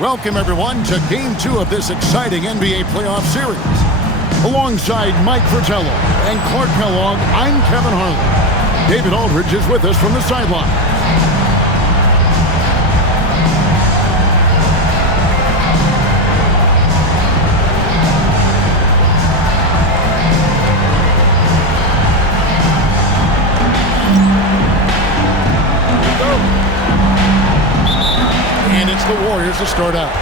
Welcome, everyone, to Game 2 of this exciting NBA playoff series. Alongside Mike Fratello and Clark Kellogg, I'm Kevin Harlan. David Aldridge is with us from the sideline. And it's the Warriors to start out.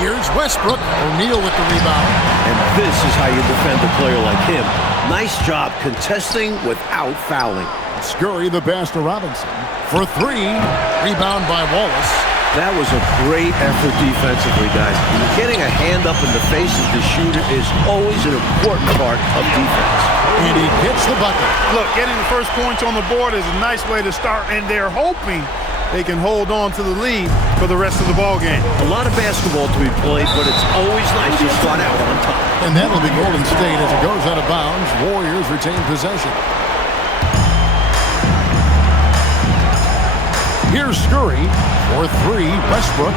Here's Westbrook. O'Neal with the rebound. And this is how you defend a player like him. Nice job contesting without fouling. Scurry the pass to Robinson. For three. Rebound by Wallace. That was a great effort defensively, guys. Getting a hand up in the face of the shooter is always an important part of defense. And he gets the bucket. Look, getting the first points on the board is a nice way to start, and they're hoping they can hold on to the lead for the rest of the ball game. A lot of basketball to be played, but it's always nice to start out on top. And that will be Golden State as it goes out of bounds. Warriors retain possession. Here's Scurry for three. Westbrook.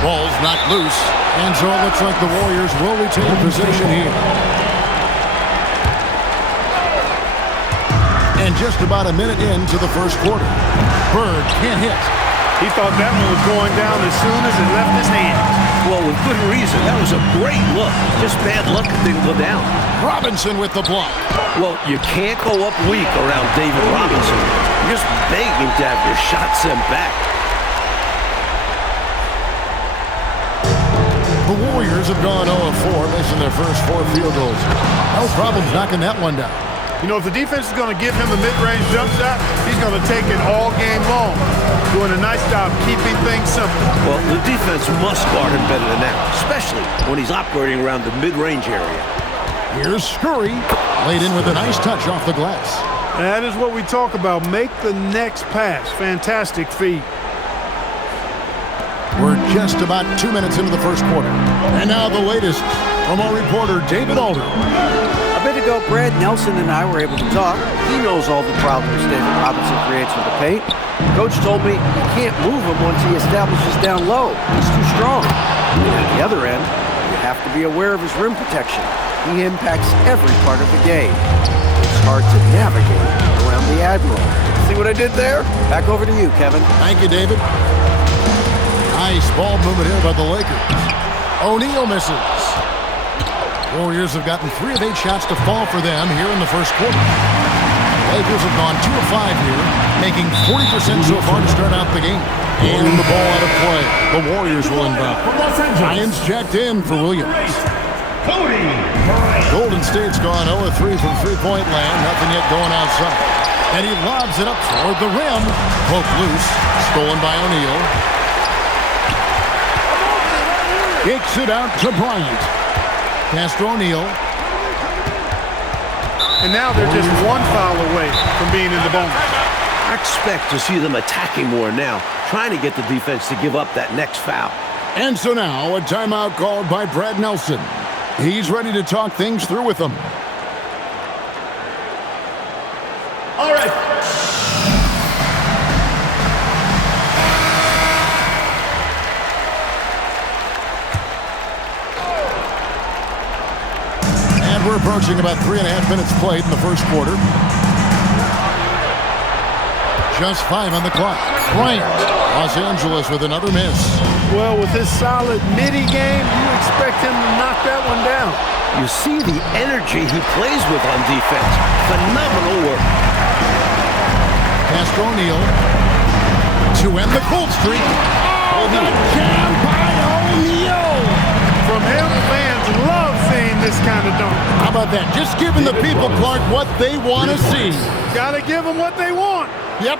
Ball's not loose. And so it looks like the Warriors will retain possession here. And just about a minute into the first quarter. Bird can't hit. He thought that one was going down as soon as it left his hand. Well, with good reason. That was a great look. Just bad luck it didn't go down. Robinson with the block. Well, you can't go up weak around David Robinson. You're just begging to have your shot sent back. The Warriors have gone 0-4, missing their first 4 field goals. No problems knocking that one down. You know, if the defense is going to give him the mid-range jump shot, he's going to take it all game long. Doing a nice job keeping things simple. Well, the defense must guard him better than that, especially when he's operating around the mid-range area. Here's Scurry, laid in with a nice touch off the glass. That is what we talk about. Make the next pass. Fantastic feed. We're just about 2 minutes into the first quarter. And now the latest from our reporter, David Aldridge. A bit ago, Brad Nelson and I were able to talk. He knows all the problems David Robinson creates with the paint. Coach told me you can't move him once he establishes down low. He's too strong. And at the other end, you have to be aware of his rim protection. He impacts every part of the game. It's hard to navigate around the Admiral. See what I did there? Back over to you, Kevin. Thank you, David. Nice ball movement here by the Lakers. O'Neal misses. Warriors have gotten 3 of 8 shots to fall for them here in the first quarter. Lakers have gone 2 of 5 here, making 40% so far to start out the game. And the ball out of play. The Warriors will inbound. Giants checked in for Williams. Golden State's gone 0-3 from three-point land. Nothing yet going outside. And he lobs it up toward the rim. Poked loose. Stolen by O'Neal. Kicks it out to Bryant. Pass to O'Neal. And now they're just 1 foul away from being in the bonus. I expect to see them attacking more now, trying to get the defense to give up that next foul. And so now a timeout called by Brad Nelson. He's ready to talk things through with them. All right. We're approaching about 3.5 minutes played in the first quarter. Just 5 on the clock. Bryant, Los Angeles with another miss. Well, with his solid midi game, you expect him to knock that one down. You see the energy he plays with on defense. Phenomenal work. Pass to O'Neal. To end the cold streak. Oh, the jam by O'Neal. From him, fans love seeing this kind of dunk. How about that? Just giving the people, Clark, what they want to see. Gotta give them what they want. Yep.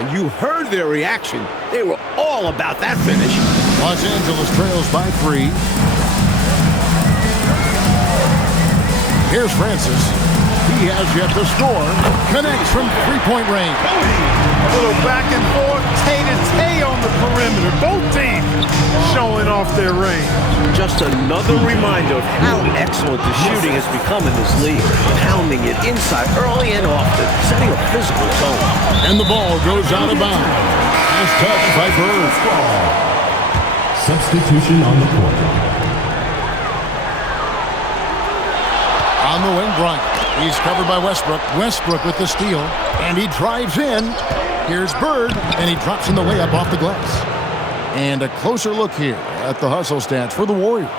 And you heard their reaction. They were all about that finish. Los Angeles trails by 3. Here's Francis. He has yet to score. Connects from three-point range. A little back and forth, tay-to-tay on the perimeter. Both teams showing off their range. Just another reminder of how excellent the shooting has become in this league. Pounding it inside early and often, setting a physical tone. And the ball goes out of bounds. Nice touch by Bird. Substitution on the court. On the wing, Bryant. He's covered by Westbrook. Westbrook with the steal, and he drives in. Here's Bird, and he drops in the layup off the glass. And a closer look here at the hustle stats for the Warriors.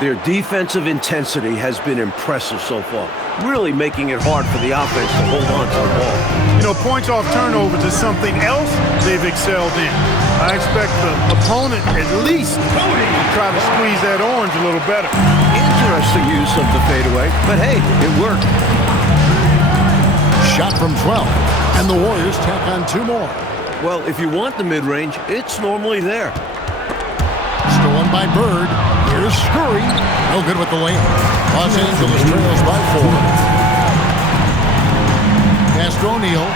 Their defensive intensity has been impressive so far, really making it hard for the offense to hold on to the ball. You know, points off turnovers is something else they've excelled in. I expect the opponent at least to try to squeeze that orange a little better. Interesting use of the fadeaway, but hey, it worked. Shot from 12, and the Warriors tack on 2 more. Well, if you want the mid-range, it's normally there. Stolen by Bird. Here's Scurry. No good with the layup. Los Angeles trails by 4. Pass to O'Neal.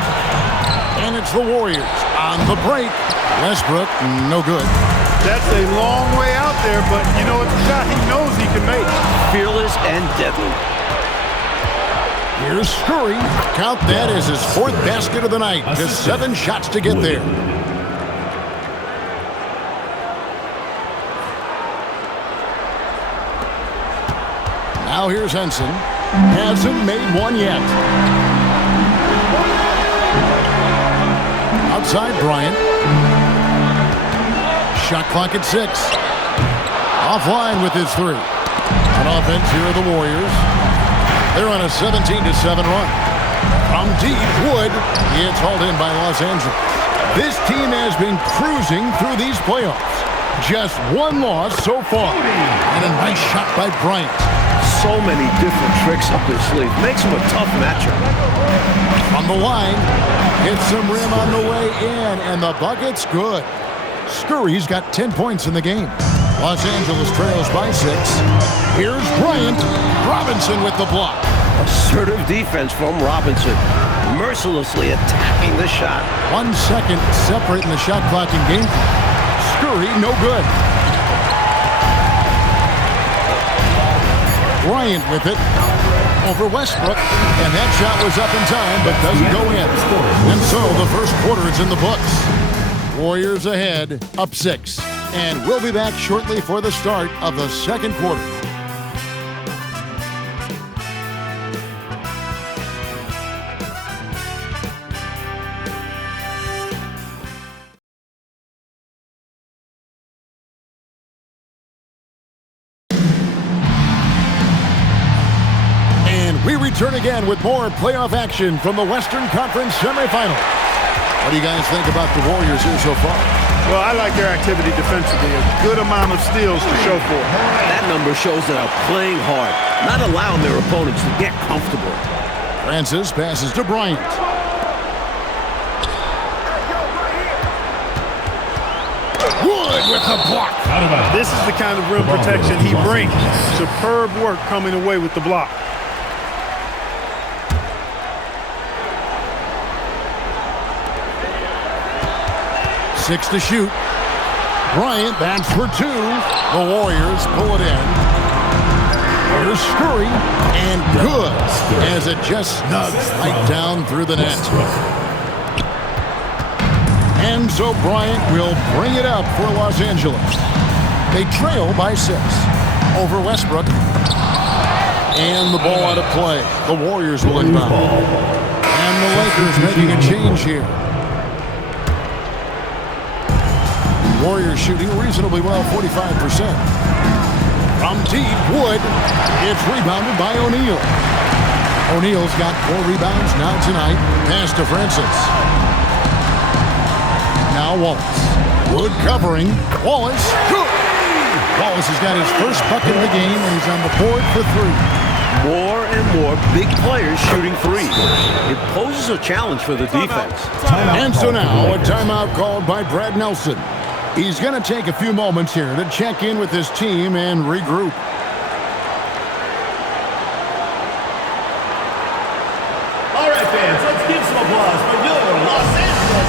And it's the Warriors on the break. Westbrook, no good. That's a long way out there, but you know, it's a shot he knows he can make. Fearless and deadly. Here's Scurry. Count that as his 4th basket of the night. Just 7 shots to get there. Now here's Henson. Hasn't made one yet. Outside Bryant. Shot clock at 6. Offline with his 3. On offense, here are the Warriors. They're on a 17-7 run. From deep, Wood. It's hauled in by Los Angeles. This team has been cruising through these playoffs. Just 1 loss so far. And a nice shot by Bryant. So many different tricks up his sleeve. Makes him a tough matchup. On the line. Hits some rim on the way in. And the bucket's good. Scurry's got 10 points in the game. Los Angeles trails by 6. Here's Bryant. Robinson with the block. Assertive defense from Robinson. Mercilessly attacking the shot. 1 second separating the shot clock and game clock. Scurry, no good. Bryant with it over Westbrook. And that shot was up in time, but doesn't go in. And so the first quarter is in the books. Warriors ahead, up 6. And we'll be back shortly for the start of the second quarter. And we return again with more playoff action from the Western Conference semifinal. What do you guys think about the Warriors here so far? Well, I like their activity defensively. A good amount of steals to show for it. That number shows that they're playing hard, not allowing their opponents to get comfortable. Francis passes to Bryant. Wood with the block. This is the kind of rim protection he brings. Superb work coming away with the block. Six to shoot. Bryant backs for 2. The Warriors pull it in. Here's Scurry, and good as it just snugs right down through the net. And so Bryant will bring it up for Los Angeles. They trail by 6 over Westbrook. And the ball out of play. The Warriors will inbound. And the Lakers making a change here. Warriors shooting reasonably well, 45%. From deep, Wood. It's rebounded by O'Neal. O'Neal's got 4 rebounds now tonight. Pass to Francis. Now Wallace. Wood covering. Wallace. Good. Wallace has got his first bucket of the game, and he's on the board for 3. More and more big players shooting threes. It poses a challenge for the defense. And so now a timeout called by Brad Nelson. He's going to take a few moments here to check in with his team and regroup. All right, fans, let's give some applause for your Los Angeles.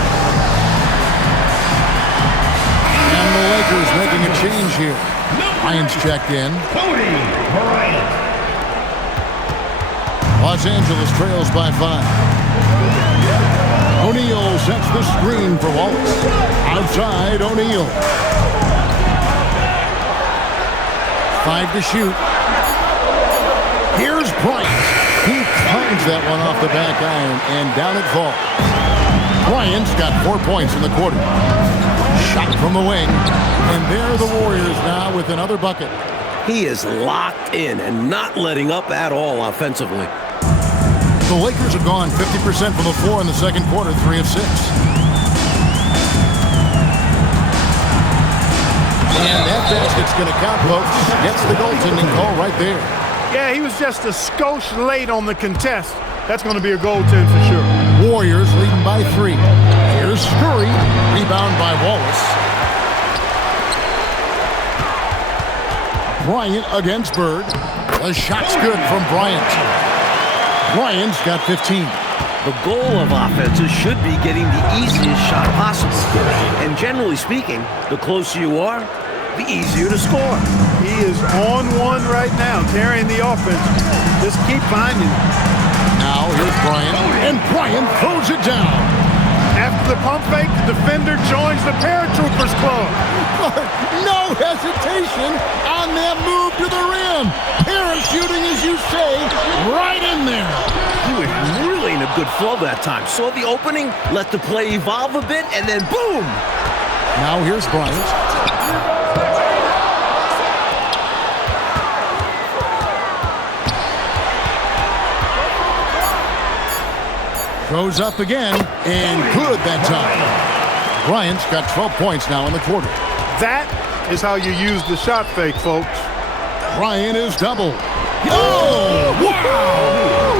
And the Lakers making a change here. Bryant's checked in. Cody Bryant. Los Angeles trails by 5. O'Neal sets the screen for Wallace. Outside, O'Neal. 5 to shoot. Here's Bryant. He climbs that one off the back iron, and down it falls. Bryant's got 4 points in the quarter. Shot from the wing. And there are the Warriors now with another bucket. He is locked in and not letting up at all offensively. The Lakers have gone 50% from the floor in the second quarter, 3 of 6. And that basket's going to count, folks. Gets the goaltending call right there. Yeah, he was just a skosh late on the contest. That's going to be a goaltend for sure. Warriors leading by 3. Here's Scurry. Rebound by Wallace. Bryant against Bird. The shot's good from Bryant. Bryant's got 15. The goal of offenses should be getting the easiest shot possible. And generally speaking, the closer you are, the easier to score. He is on one right now, carrying the offense. Just keep finding it. Now here's Bryant, and Bryant throws it down. After the pump fake, the defender joins the Paratroopers Club. No hesitation on that move to the rim. Parachuting, as you say, right in there. He was really in a good flow that time. Saw the opening, let the play evolve a bit, and then boom! Now here's Bryant. Goes up again, and good that time. Bryant's got 12 points now in the quarter. That is how you use the shot fake, folks. Bryant is double. Oh, wow!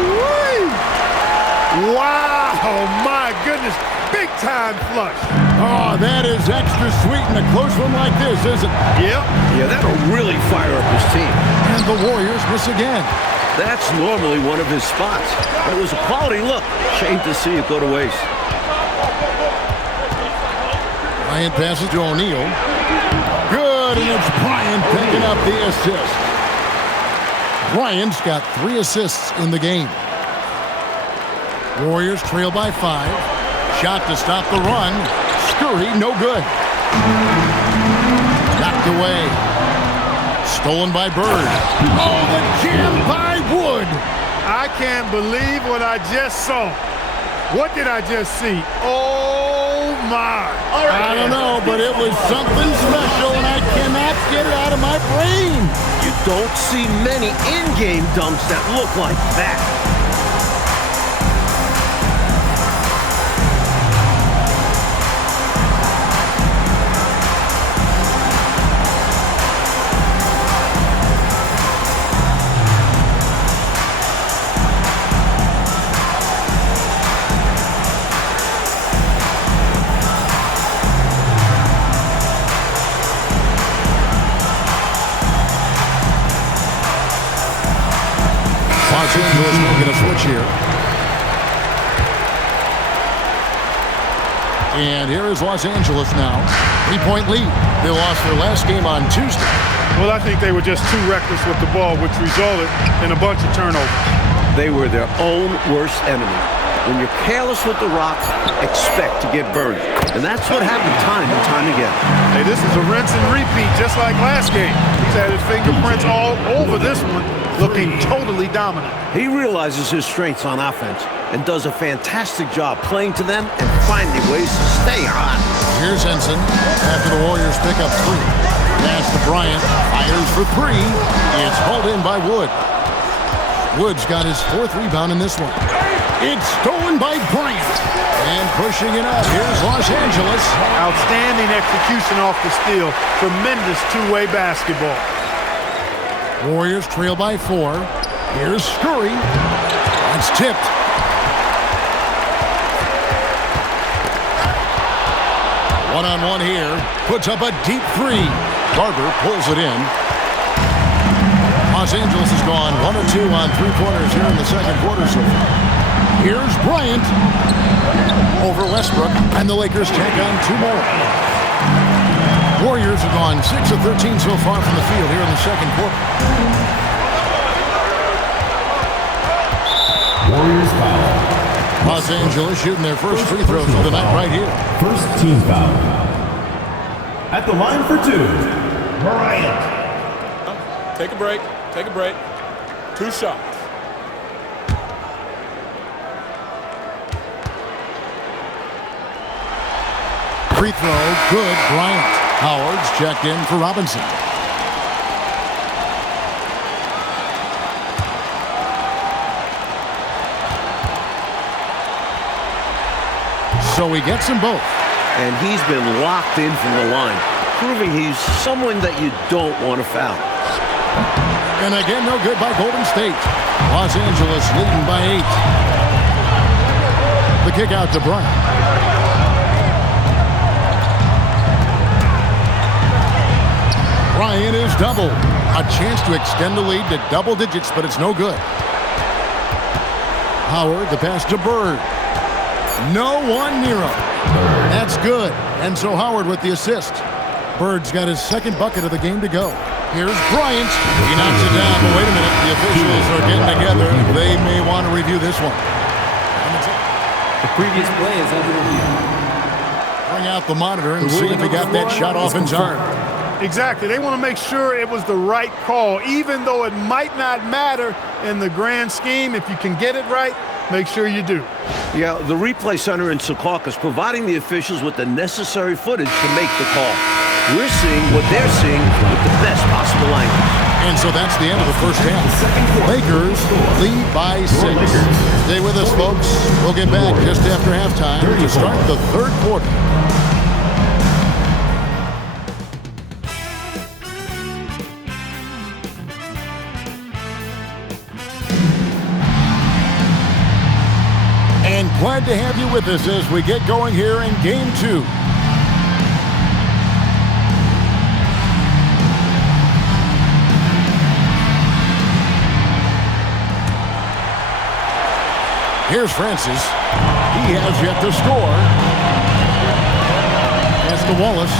Wow, my goodness. Big time flush. Oh, that is extra sweet in a close one like this, isn't it? Yep. Yeah, that'll really fire up his team. And the Warriors miss again. That's normally one of his spots. It was a quality look. Shame to see it go to waste. Bryant passes to O'Neal. Good, and it's Bryant picking up the assist. Bryant's got 3 assists in the game. Warriors trail by 5. Shot to stop the run. Scurry, no good. Knocked away. Stolen by Bird. Oh, the jam by Wood. I can't believe what I just saw. What did I just see? Oh, my. I don't know, but it was something special, and I cannot get it out of my brain. You don't see many in-game dunks that look like that. Los Angeles making a switch here. And here is Los Angeles now. 3-point lead. They lost their last game on Tuesday. Well, I think they were just too reckless with the ball, which resulted in a bunch of turnovers. They were their own worst enemy. When you're careless with the rock, expect to get burned. And that's what happened time and time again. Hey, this is a rinse and repeat, just like last game. He's had his fingerprints all over this one, looking totally dominant. He realizes his strengths on offense and does a fantastic job playing to them and finding ways to stay hot. Here's Henson after the Warriors pick up 3. Pass to Bryant. Fires for 3. It's hauled in by Wood. Wood's got his 4th rebound in this one. It's stolen by Bryant. And pushing it up, here's Los Angeles. Outstanding execution off the steal. Tremendous two-way basketball. Warriors trail by 4. Here's Scurry. That's tipped. One-on-one here. Puts up a deep 3. Barber pulls it in. Los Angeles has gone 1 of 2 on 3-pointers here in the second quarter so far. Here's Bryant over Westbrook, and the Lakers take on 2 more. Warriors have gone 6 of 13 so far from the field here in the second quarter. Warriors foul. Los Angeles shooting their first free throws of the night right here. First team foul. At the line for 2, Bryant. Take a break. Take a break. 2 shots. Free throw, good, Bryant. Howard's checked in for Robinson. So he gets them both. And he's been locked in from the line, proving he's someone that you don't want to foul. And again, no good by Golden State. Los Angeles leading by 8. The kick out to Bryant. Bryant is doubled. A chance to extend the lead to double digits, but it's no good. Howard, the pass to Bird. No one near him. That's good. And so Howard with the assist. Bird's got his second bucket of the game to go. Here's Bryant. He knocks it down, but wait a minute. The officials are getting together. They may want to review this one. The previous play is under review. Bring out the monitor and see if he got that shot off in time. Exactly. They want to make sure it was the right call, even though it might not matter in the grand scheme. If you can get it right, make sure you do. Yeah, the replay center in Secaucus providing the officials with the necessary footage to make the call. We're seeing what they're seeing with the best possible angle. And so that's the end of the first half. Lakers lead by 6. Stay with us, folks. We'll get back just after halftime to start the third quarter. And glad to have you with us as we get going here in Game 2. Here's Francis. He has yet to score. That's to Wallace.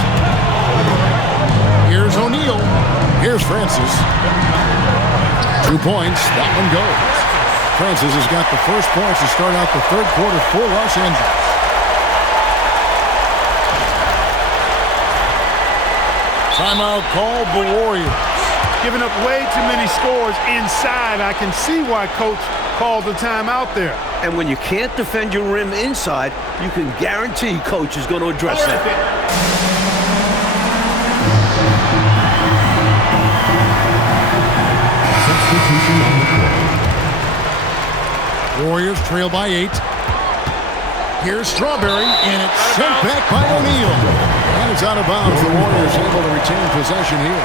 Here's O'Neal. Here's Francis. 2 points. That one goes. Francis has got the first points to start out the third quarter for Los Angeles. Timeout called the Warriors. Giving up way too many scores inside. I can see why Coach called the timeout there. And when you can't defend your rim inside, you can guarantee Coach is going to address that. Warriors trail by 8. Here's Strawberry, and it's sent back by O'Neal. And it's out of bounds. The Warriors able to retain possession here.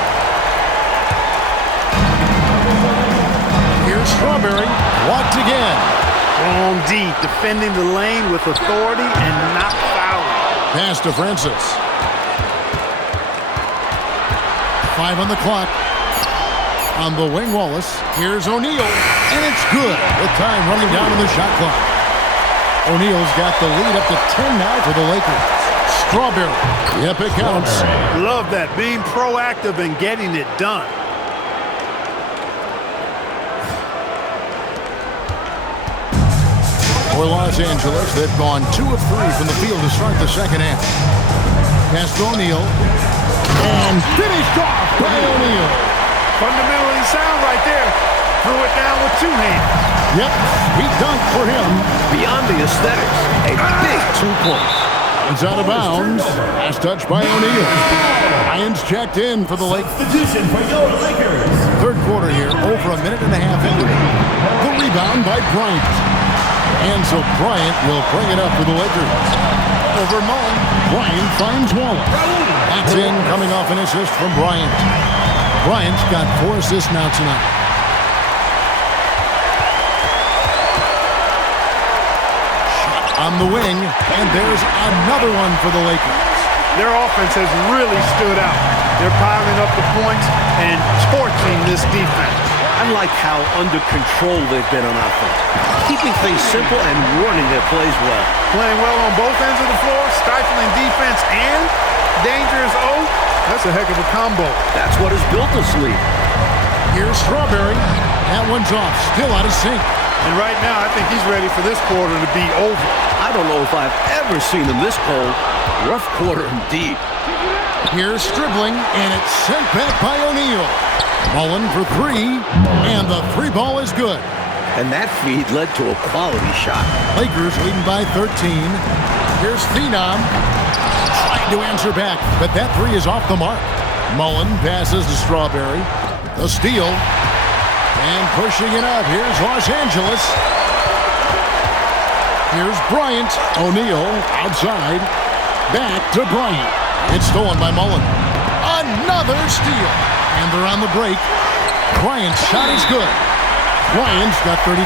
Here's Strawberry, blocked again. On D, defending the lane with authority and not fouling. Pass to Francis. 5 on the clock. On the wing, Wallace. Here's O'Neal, and it's good. With time running down on the shot clock. O'Neal's got the lead up to 10 now for the Lakers. Strawberry. Yep, it counts. Love that, being proactive and getting it done. For Los Angeles, they've gone 2 of 3 from the field to start the second half. Pass to O'Neal. And finished off by O'Neal. Fundamentally sound right there. Threw it down with 2 hands. Yep, sweet dunk for him. Beyond the aesthetics, a big 2 points. It's out of bounds. Last touch by O'Neal. Lions checked in for the Lakers. Substitution for your Lakers. Third quarter here, over a minute and a half into it. The rebound by Bryant. And so Bryant will bring it up for the Lakers. Over Mullen, Bryant finds Wallace. That's in, coming off an assist from Bryant. Bryant's got 4 assists now tonight. Shot on the wing, and there's another one for the Lakers. Their offense has really stood out. They're piling up the points and torching this defense. I like how under control they've been on offense, keeping things simple and running their plays well. Playing well on both ends of the floor, stifling defense and dangerous O. That's a heck of a combo. That's what has built this lead. Here's Strawberry. That one's off, still out of sync. And right now, I think he's ready for this quarter to be over. I don't know if I've ever seen him this cold. Rough quarter indeed. Here's dribbling, and it's sent back by O'Neal. Mullen for three, and the three ball is good. And that feed led to a quality shot. Lakers leading by 13. Here's Phenom. Trying to answer back, but that three is off the mark. Mullen passes to Strawberry. The steal. And pushing it up. Here's Los Angeles. Here's Bryant. O'Neal outside. Back to Bryant. It's stolen by Mullen. Another steal. And they're on the break. Bryant's shot is good. Bryant's got 33.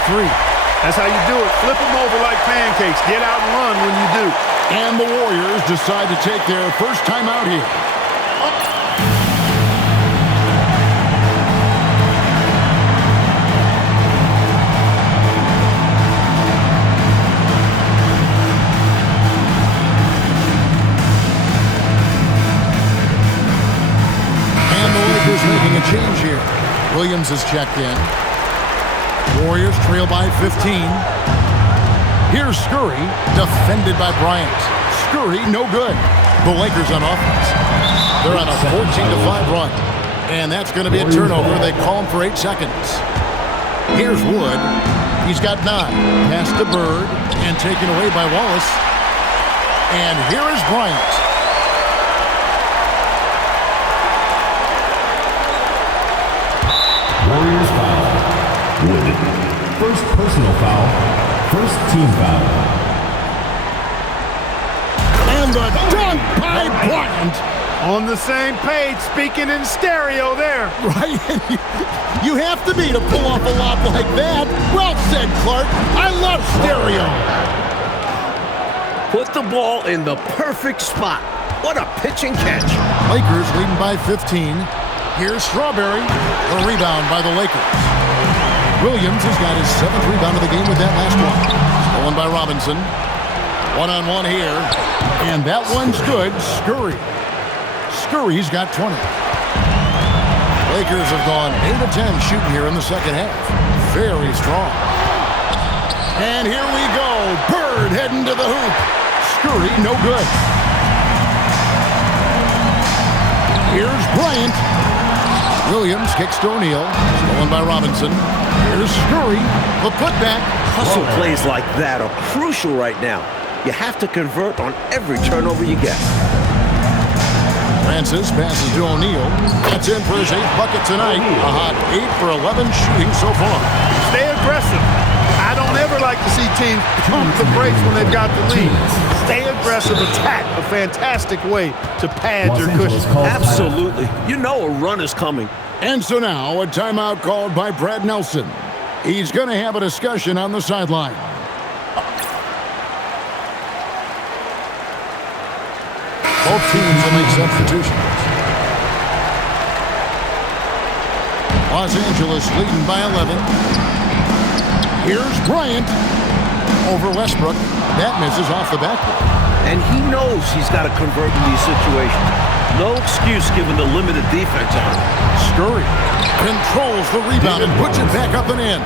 That's how you do it. Flip them over like pancakes. Get out and run when you do. And the Warriors decide to take their first time out here. And the Lakers making a change here. Williams is checked in. Warriors trail by 15. Here's Scurry, defended by Bryant. Scurry, no good. The Lakers on offense. They're on a 14-5 run. And that's going to be a turnover. They call him for 8 seconds. Here's Wood. He's got 9. Pass to Bird and taken away by Wallace. And here is Bryant. Warriors foul. Wood. First personal foul. First team foul. And the dunk by Bryant. On the same page, speaking in stereo there. Right? You have to be to pull off a lob like that. Well said, Clark. I love stereo. Put the ball in the perfect spot. What a pitch and catch. Lakers leading by 15. Here's Strawberry. A rebound by the Lakers. Williams has got his 7th rebound of the game with that last one. Stolen by Robinson. One-on-one here. And that one's good. Scurry. Scurry's got 20. Lakers have gone 8 of 10 shooting here in the second half. Very strong. And here we go. Bird heading to the hoop. Scurry, no good. Here's Bryant. Williams kicks to O'Neal. Stolen by Robinson. Here's Scurry. The putback. Hustle plays like that are crucial right now. You have to convert on every turnover you get. Francis passes to O'Neal. That's in for his 8th bucket tonight. A hot 8 for 11 shooting so far. Stay aggressive. I don't ever like to see teams pump the brakes when they've got the lead. Stay aggressive, attack. A fantastic way to pad your cushion. Absolutely. You know a run is coming. And so now a timeout called by Brad Nelson. He's going to have a discussion on the sideline. Both teams will make substitutions. Los Angeles leading by 11. Here's Bryant over Westbrook. That misses off the backboard. And he knows he's got to convert in these situations. No excuse given the limited defense on him. Scurry controls the rebound and puts it back up and in.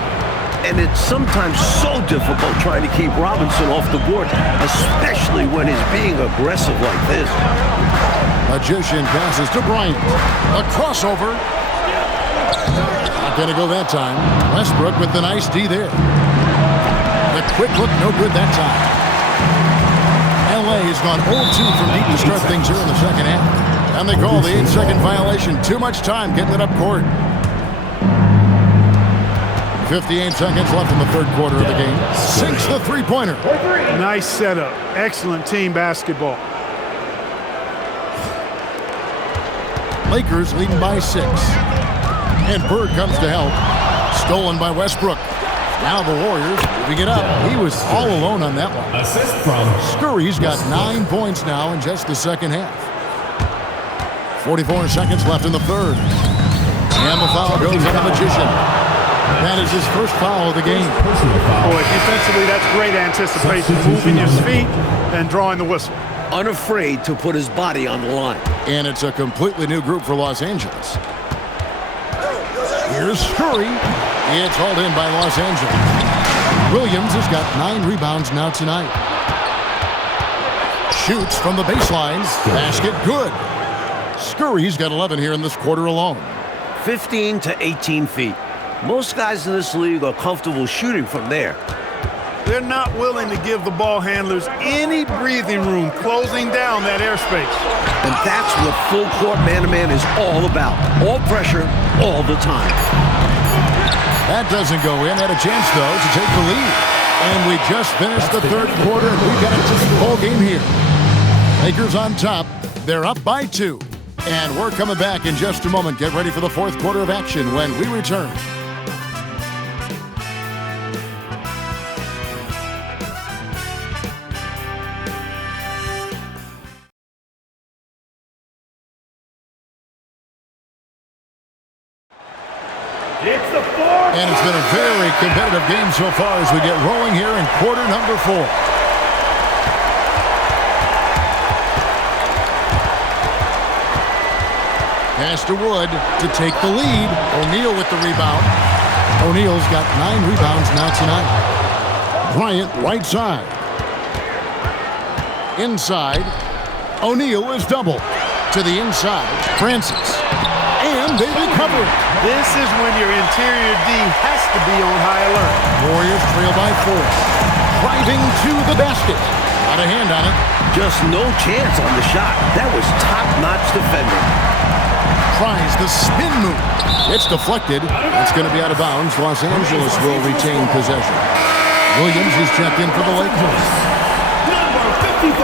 And it's sometimes so difficult trying to keep Robinson off the board, especially when he's being aggressive like this. Magician passes to Bryant. A crossover. Not going to go that time. Westbrook with the nice D there. The quick look, no good that time. LA has gone 0-2 from deep to start things here in the second half. And they call the 8-second violation. Too much time getting it up court. 58 seconds left in the third quarter of the game. Sinks the three-pointer. Nice setup. Excellent team basketball. Lakers leading by 6. And Bird comes to help. Stolen by Westbrook. Now the Warriors moving it up. He was all alone on that one. Assist from Scurry's got 9 points now in just the second half. 44 seconds left in the third. And the foul goes on the Magician. That is his first foul of the game. Boy, defensively, that's great anticipation. Moving his feet and drawing the whistle. Unafraid to put his body on the line. And it's a completely new group for Los Angeles. Here's Scurry. It's hauled in by Los Angeles. Williams has got 9 rebounds now tonight. Shoots from the baseline. Basket good. Scurry's got 11 here in this quarter alone. 15 to 18 feet. Most guys in this league are comfortable shooting from there. They're not willing to give the ball handlers any breathing room, closing down that airspace. And that's what full court man-to-man is all about. All pressure, all the time. That doesn't go in. Had a chance, though, to take the lead. And we just finished the third quarter, and we've got a ball game here. Lakers on top. They're up by 2. And we're coming back in just a moment. Get ready for the fourth quarter of action when we return. And it's been a very competitive game so far as we get rolling here in quarter number 4. Pass to Wood to take the lead. O'Neal with the rebound. O'Neal's got 9 rebounds now tonight. Bryant right side. Inside. O'Neal is double. To the inside. Francis. And they recover it. This is when your interior D has to be on high alert. Warriors trail by 4. Driving to the basket. Got a hand on it. Just no chance on the shot. That was top-notch defending. Tries the spin move. It's deflected. It's going to be out of bounds. Los Angeles will retain possession. Williams is checked in for the Lakers. Number 55,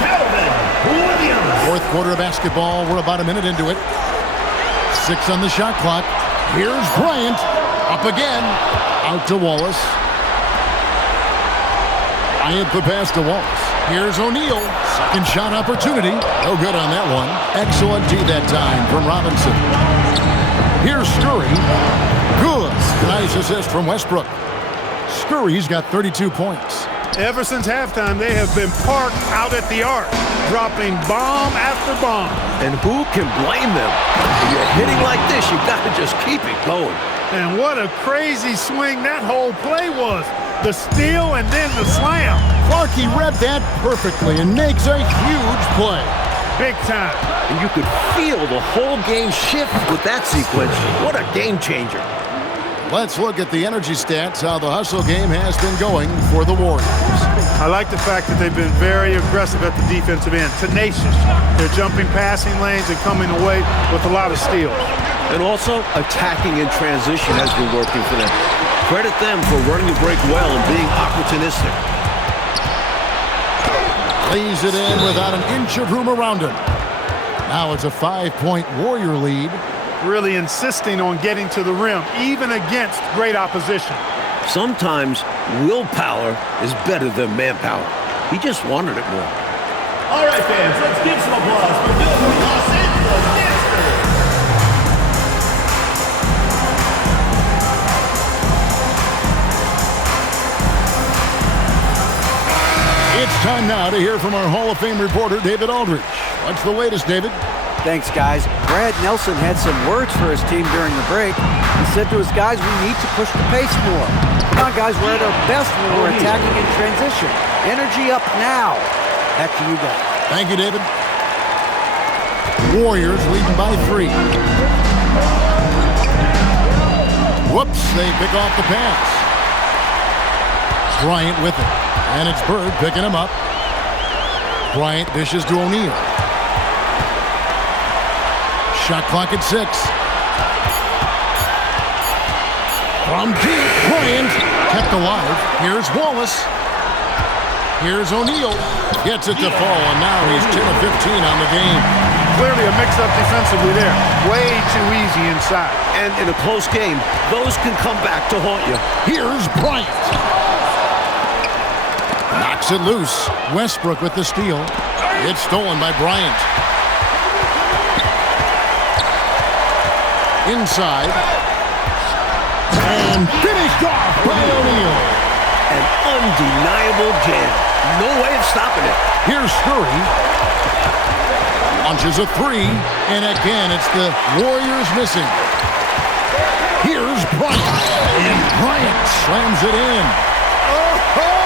Calvin Williams. Fourth quarter of basketball. We're about a minute into it. 6 on the shot clock. Here's Bryant. Up again. Out to Wallace. Bryant the pass to Wallace. Here's O'Neal. Second shot opportunity. No good on that one. Excellent D that time from Robinson. Here's Scurry. Good. Nice assist from Westbrook. Scurry's got 32 points. Ever since halftime, they have been parked out at the arc, dropping bomb after bomb. And who can blame them? When you're hitting like this, you got to just keep it going. And what a crazy swing that whole play was. The steal and then the slam. Clarkie read that perfectly and makes a huge play. Big time. And you could feel the whole game shift with that sequence. What a game changer. Let's look at the energy stats, how the hustle game has been going for the Warriors. I like the fact that they've been very aggressive at the defensive end, tenacious. They're jumping passing lanes and coming away with a lot of steals. And also, attacking in transition has been working for them. Credit them for running the break well and being opportunistic. Lays it in without an inch of room around him. Now it's a 5-point Warrior lead. Really insisting on getting to the rim, even against great opposition. Sometimes willpower is better than manpower. He just wanted it more. All right, fans, let's give some applause for Bill from Los Angeles Gangster. It's time now to hear from our Hall of Fame reporter, David Aldridge. What's the latest, David? Thanks, guys. Brad Nelson had some words for his team during the break. He said to his guys, we need to push the pace more. Come on, guys, we're at our best when we're attacking in transition. Energy up now. Back to you guys. Thank you, David. Warriors leading by 3. Whoops, they pick off the pass. Bryant with it. And it's Bird picking him up. Bryant dishes to O'Neal. Shot clock at 6. From deep, Bryant kept alive. Here's Wallace. Here's O'Neal. Gets it to fall, and now he's 10 of 15 on the game. Clearly a mix-up defensively there. Way too easy inside. And in a close game, those can come back to haunt you. Here's Bryant. Knocks it loose. Westbrook with the steal. It's stolen by Bryant. Inside. And finished off by O'Neal. An undeniable jam. No way of stopping it. Here's Scurry. Launches a 3. And again, it's the Warriors missing. Here's Bryant. And Bryant slams it in. Oh,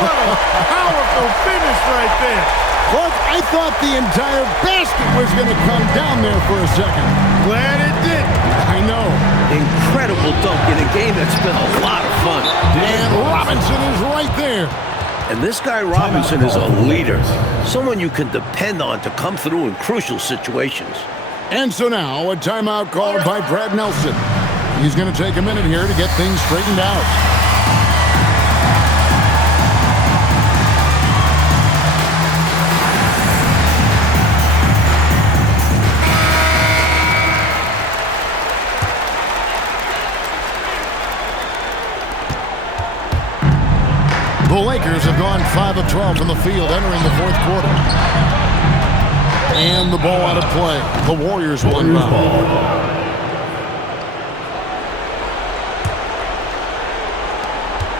what a powerful finish right there. Clark, I thought the entire basket was going to come down there for a second. Glad it did. I know. Incredible dunk in a game that's been a lot of fun. And Robinson is right there. And this guy Robinson is a leader. Someone you can depend on to come through in crucial situations. And so now, a timeout called by Brad Nelson. He's going to take a minute here to get things straightened out. The Lakers have gone 5 of 12 from the field entering the fourth quarter. And the ball out of play. The Warriors will inbound.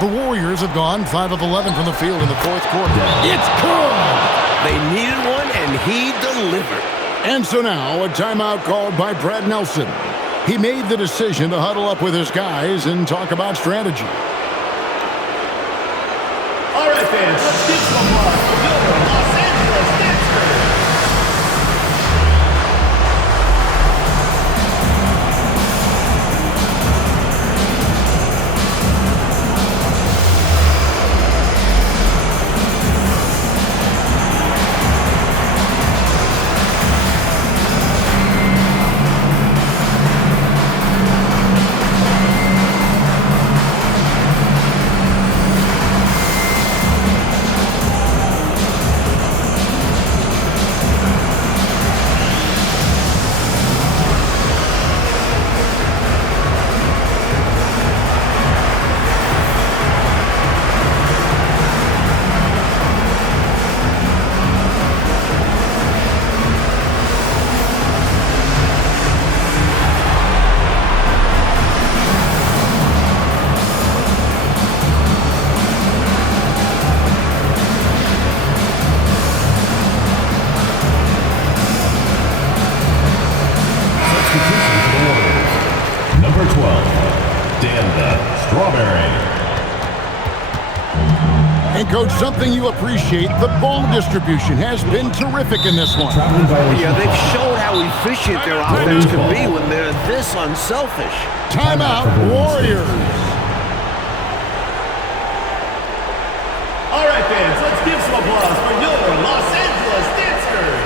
The Warriors have gone 5 of 11 from the field in the fourth quarter. It's good! They needed one, and he delivered. And so now, a timeout called by Brad Nelson. He made the decision to huddle up with his guys and talk about strategy. All right, fans, let's give some applause for Builder Los Angeles Dancer. Number 12, Dan the Strawberry. And, Coach, something you appreciate, the ball distribution has been terrific in this one. Yeah, they've shown how efficient their offense can be when they're this unselfish. Timeout, Warriors. All right, fans, let's give some applause for your Los Angeles Dancers.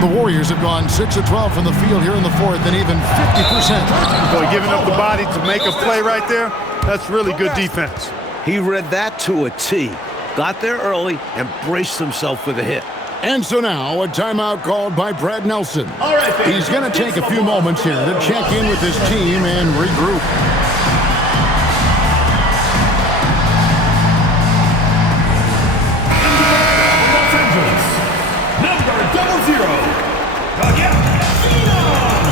The Warriors have gone 6 of 12 from the field here in the fourth and even 50%. Boy, giving up the body to make a play right there, that's really good defense. He read that to a T. Got there early and braced himself for the hit. And so now, a timeout called by Brad Nelson. All right, fans, He's going to take a few moments here to check in with his team and regroup. Los Angeles, number 00.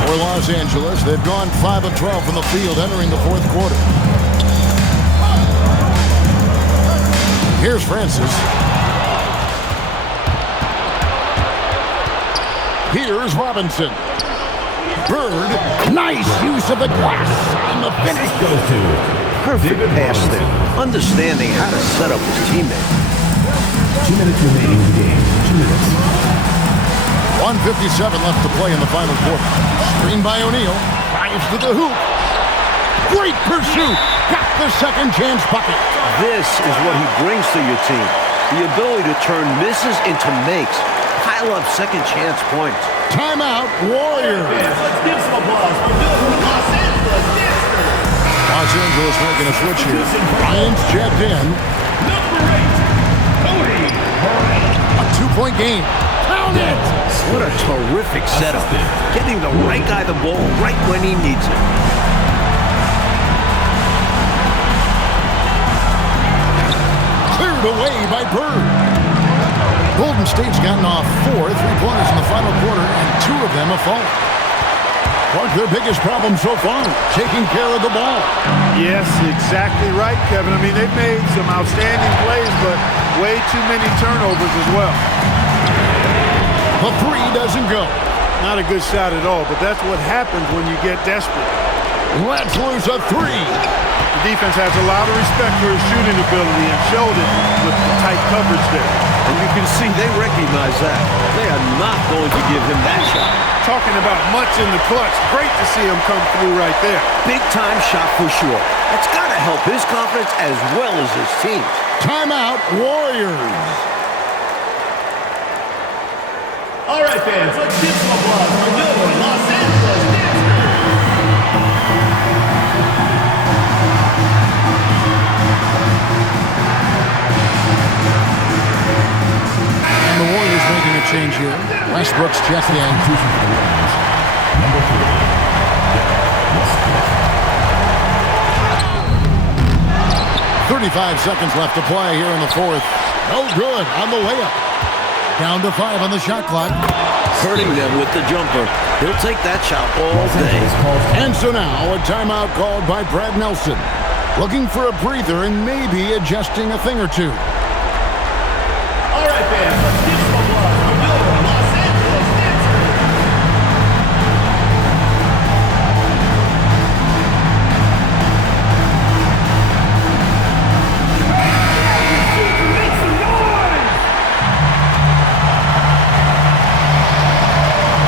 For Los Angeles, they've gone 5 of 12 from the field entering the fourth quarter. Here's Francis. Here's Robinson. Bird, nice use of the glass. And the finish Goes to Perfect pass there. Understanding how to set up his teammate. 2 minutes remaining in the game. 2 minutes. 1:57 left to play in the final quarter. Screen by O'Neal. Drives to the hoop. Great pursuit. Got the second chance bucket. This is what he brings to your team. The ability to turn misses into makes. Pile up second chance points. Timeout, Warriors. Let's give some applause for Builder Los Angeles Dancers. Los Angeles making a switch here. Bryant's checked in. Number 8, Cody Bryant. A 2-point game. Count it. What a terrific setup. Getting the right guy the ball right when he needs it. Cleared away by Bird. Golden State's gotten off 4 3-pointers in the final quarter, and 2 of them have fallen. Clark, their biggest problem so far, taking care of the ball. Yes, exactly right, Kevin. I mean, they've made some outstanding plays, but way too many turnovers as well. The three doesn't go. Not a good shot at all, but that's what happens when you get desperate. Let's lose a three. The defense has a lot of respect for his shooting ability and showed it with the tight coverage there. And you can see they recognize that. They are not going to give him that shot. Talking about much in the clutch. Great to see him come through right there. Big-time shot for sure. That's got to help his confidence as well as his team. Timeout, Warriors. All right, fans, let's give some applause for your Los Angeles Dancers. And the Warriors making a change here. Westbrook's checked in. Number 4. 35 seconds left to play here in the fourth. No good on the layup. Down to 5 on the shot clock. Hurting them with the jumper. He'll take that shot all day. And so now a timeout called by Brad Nelson. Looking for a breather and maybe adjusting a thing or two. All right, fans, let's give some applause for your Los Angeles Dancers.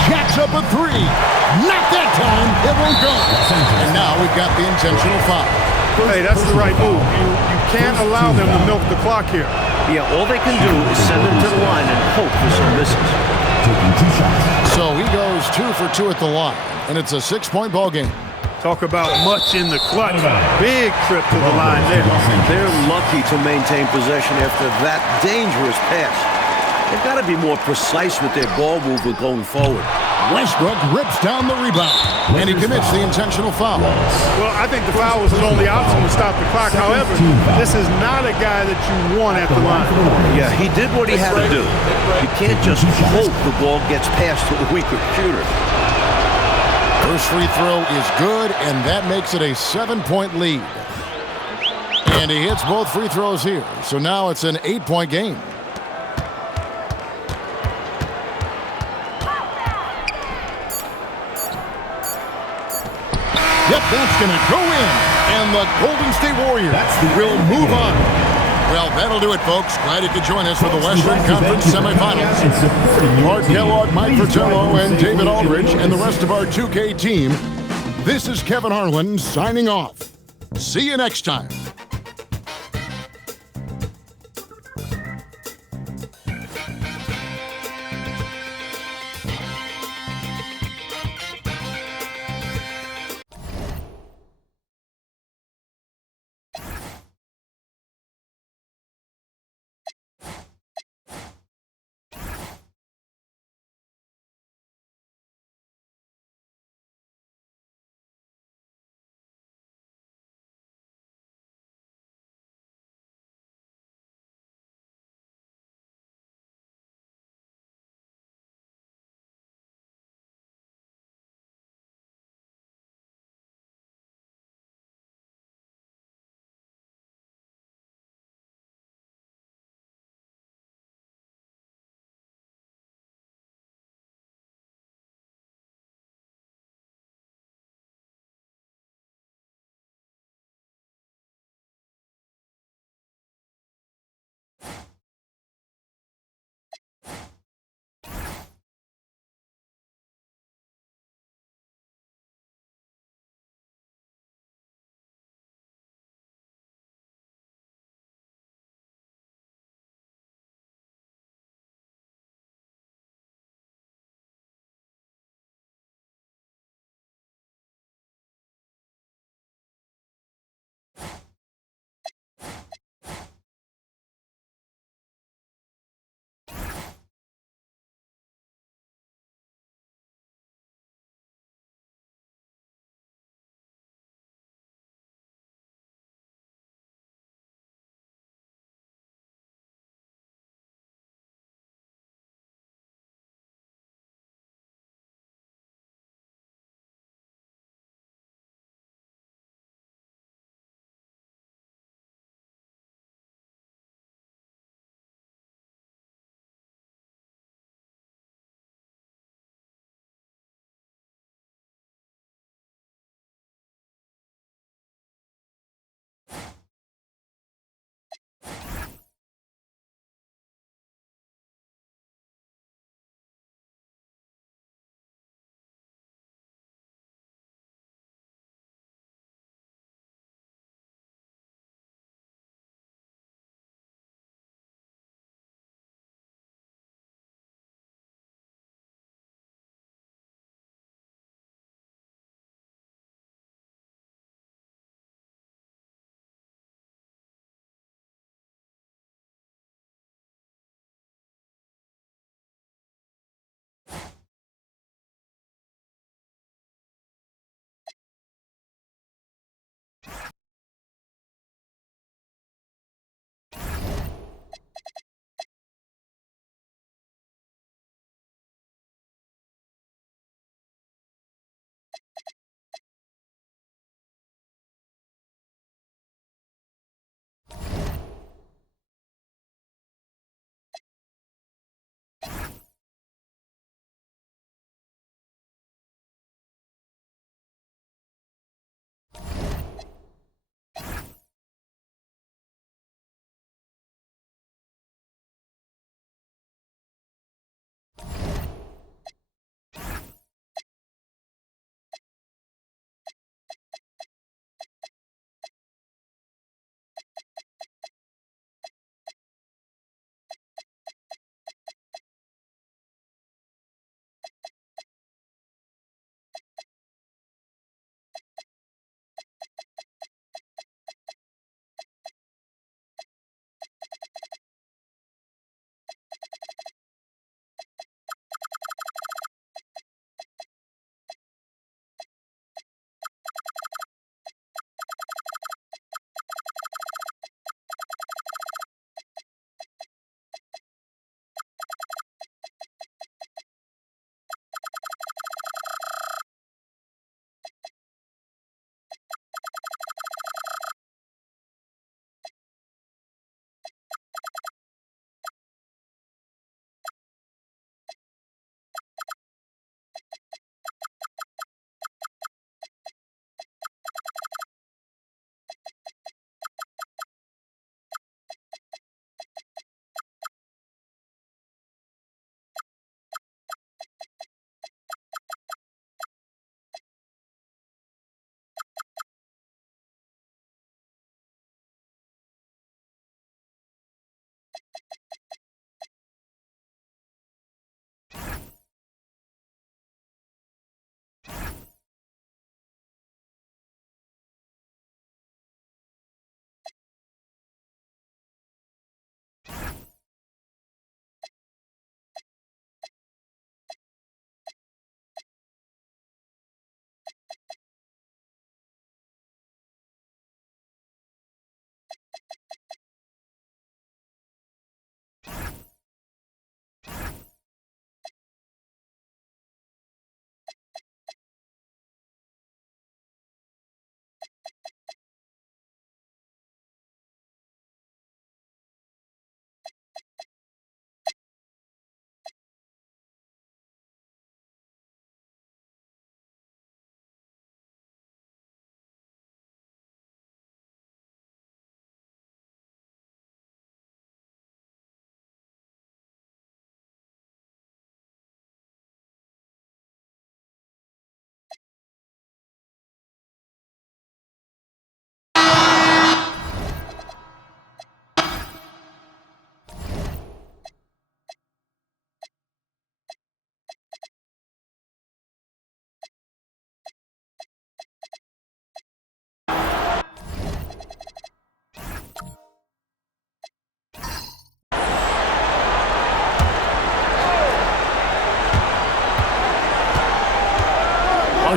Jacks up a three. Not that time. It won't go. And now we've got the intentional foul. Hey, that's the right move. You can't allow them to milk the clock here. Yeah, all they can do is send him to the line and hope for some misses. Taking 2 shots. So he goes 2 for 2 at the line. And it's a 6-point ball game. Talk about much in the clutch. Big trip to the line there. They're lucky to maintain possession after that dangerous pass. They've got to be more precise with their ball movement going forward. Westbrook rips down the rebound. And he commits the intentional foul. Well, I think the foul was his only option to stop the clock. However, this is not a guy that you want at the line. Yeah, he did what he had to do. You can't just hope the ball gets past to a weaker shooter. First free throw is good, and that makes it a 7-point lead. And he hits both free throws here. So now it's an 8-point game. Yep, that's going to go in. And the Golden State Warriors will move on. Well, that'll do it, folks. Glad you could join us for the Western Conference semifinals. Mark Kellogg, Mike Fratello, and David Aldridge, and the rest of our 2K team. This is Kevin Harlan signing off. See you next time.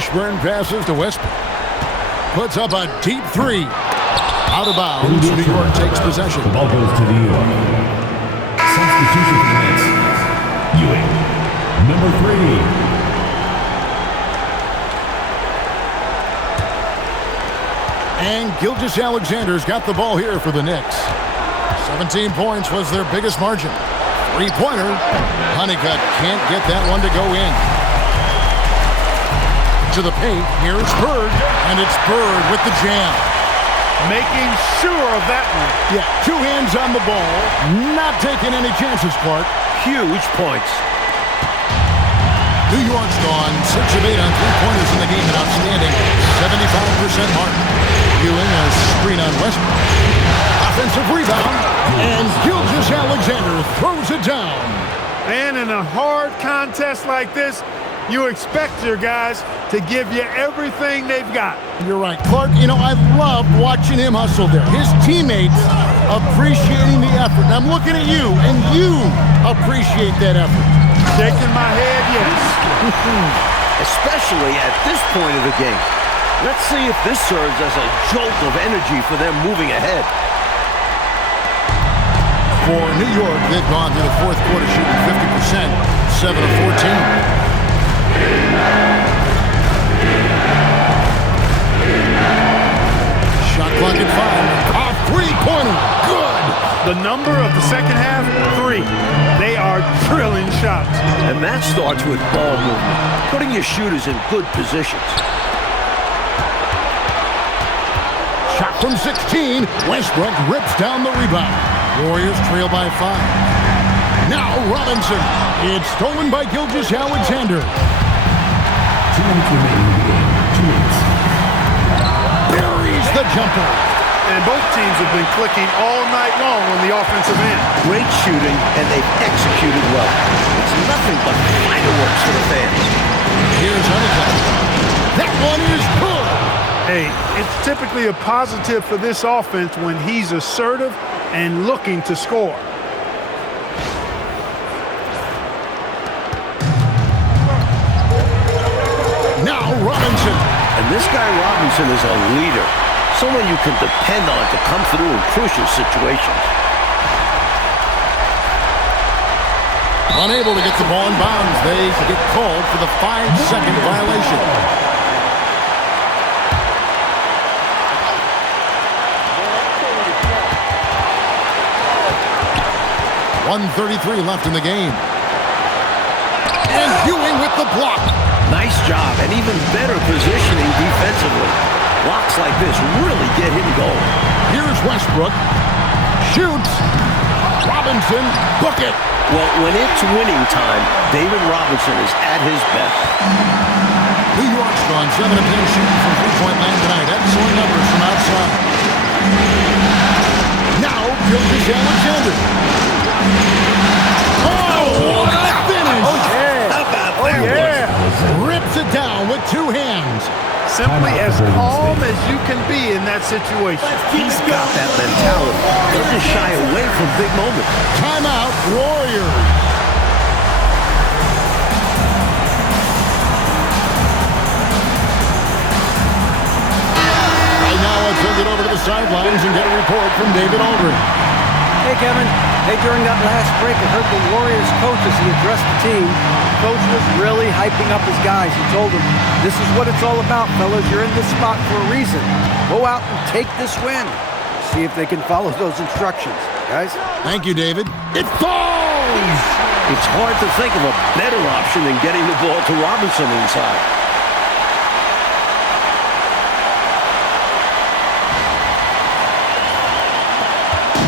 Washburn passes to Westbrook. Puts up a deep three. Out of bounds. New York takes possession. The ball goes to New York. Substitution for the Knicks. Ewing, number 3. And Gilgeous-Alexander's got the ball here for the Knicks. 17 points was their biggest margin. Three-pointer. Honeycutt can't get that one to go in. To the paint. Here's Bird. And it's Bird with the jam. Making sure of that one. Yeah, 2 hands on the ball. Not taking any chances, Clark. Huge points. New York's gone 6 of 8 on three-pointers in the game. An outstanding 75% mark. Ewing a screen on Westbrook. Offensive rebound. And Gilgeous-Alexander throws it down. And in a hard contest like this, you expect your guys to give you everything they've got. You're right, Clark. You know, I love watching him hustle there. His teammates appreciating the effort. And I'm looking at you, and you appreciate that effort. Shaking my head, yes. Especially at this point of the game. Let's see if this serves as a jolt of energy for them moving ahead. For New York, they've gone through the fourth quarter shooting 50%, 7 of 14. Shot clock at 5. A three-pointer. Good. The number of the second half, 3. They are drilling shots. And that starts with ball movement, putting your shooters in good positions. Shot from 16. Westbrook rips down the rebound. Warriors trail by 5. Now Robinson. It's stolen by Gilgeous-Alexander. 2 minutes remaining in the game. 2 minutes. Buries the jumper. And both teams have been clicking all night long on the offensive end. Great shooting, and they've executed well. It's nothing but fireworks for the fans. Here's Honeycutt. That one is good. Hey, it's typically a positive for this offense when he's assertive and looking to score. Now Robinson. And this guy Robinson is a leader. Someone you can depend on to come through in crucial situations. Unable to get the ball in bounds. They get called for the 5-second violation. .133 left in the game. And Ewing with the block. Nice job, and even better positioning defensively. Blocks like this really get him going. Here's Westbrook. Shoots. Robinson. Book it. Well, when it's winning time, David Robinson is at his best. New York's gone 7 of 10 shooting from three-point land tonight. Excellent numbers from outside. Now, Gilgeous-Alexander. Oh, what a finish! Oh, yeah. How about Oh, that? yeah. Rips it down with 2 hands. Simply as calm as you can be in that situation. He's got that mentality. Doesn't shy away from big moments. Timeout, Warriors. Right now, I'll turn it over to the sidelines and get a report from David Aldridge. Hey, Kevin. Hey, during that last break, I heard the Warriors coach as he addressed the team. Coach was really hyping up his guys. He told them, this is what it's all about, fellas. You're in this spot for a reason. Go out and take this win. See if they can follow those instructions, guys. Thank you, David. It falls! It's hard to think of a better option than getting the ball to Robinson inside.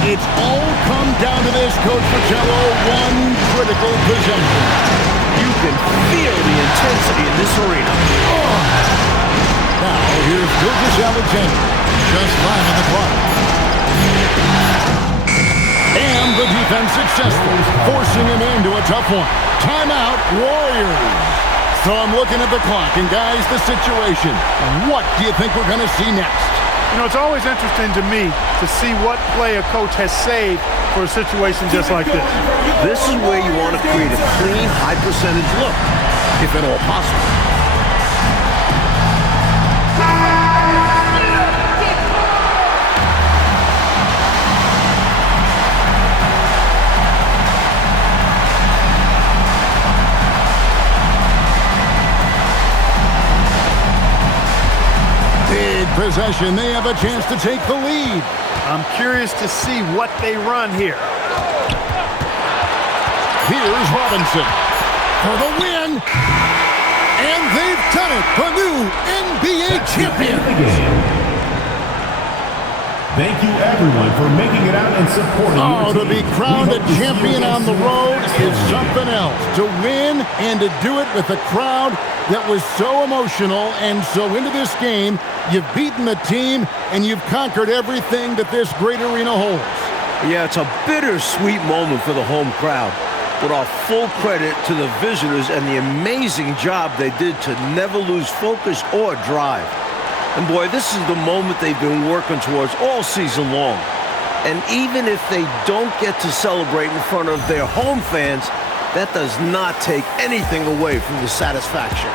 It's all come down to this, Coach Pacello. One critical possession. You can feel the intensity in this arena. Now, here's Gilgeous-Alexander. Just 5 on the clock. And the defense successful, forcing him into a tough one. Timeout, Warriors. So I'm looking at the clock, and guys, the situation. What do you think we're going to see next? You know, it's always interesting to me to see what play a coach has saved for a situation just like this. This is where you want to create a clean, high-percentage look, if at all possible. possession, they have a chance to take the lead. I'm curious to see what they run here. Here's Robinson for the win. And they've done it. The new NBA champion. Thank you, everyone, for making it out and supporting Oh, your to be team. crowned We a hope to see you champion again on the soon. road is something else. To win and to do it with a crowd that was so emotional and so into this game, you've beaten the team and you've conquered everything that this great arena holds. Yeah, it's a bittersweet moment for the home crowd. With our full credit to the visitors and the amazing job they did to never lose focus or drive. And boy, this is the moment they've been working towards all season long. And even if they don't get to celebrate in front of their home fans, that does not take anything away from the satisfaction.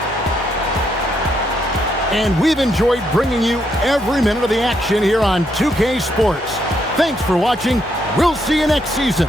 And we've enjoyed bringing you every minute of the action here on 2K Sports. Thanks for watching. We'll see you next season.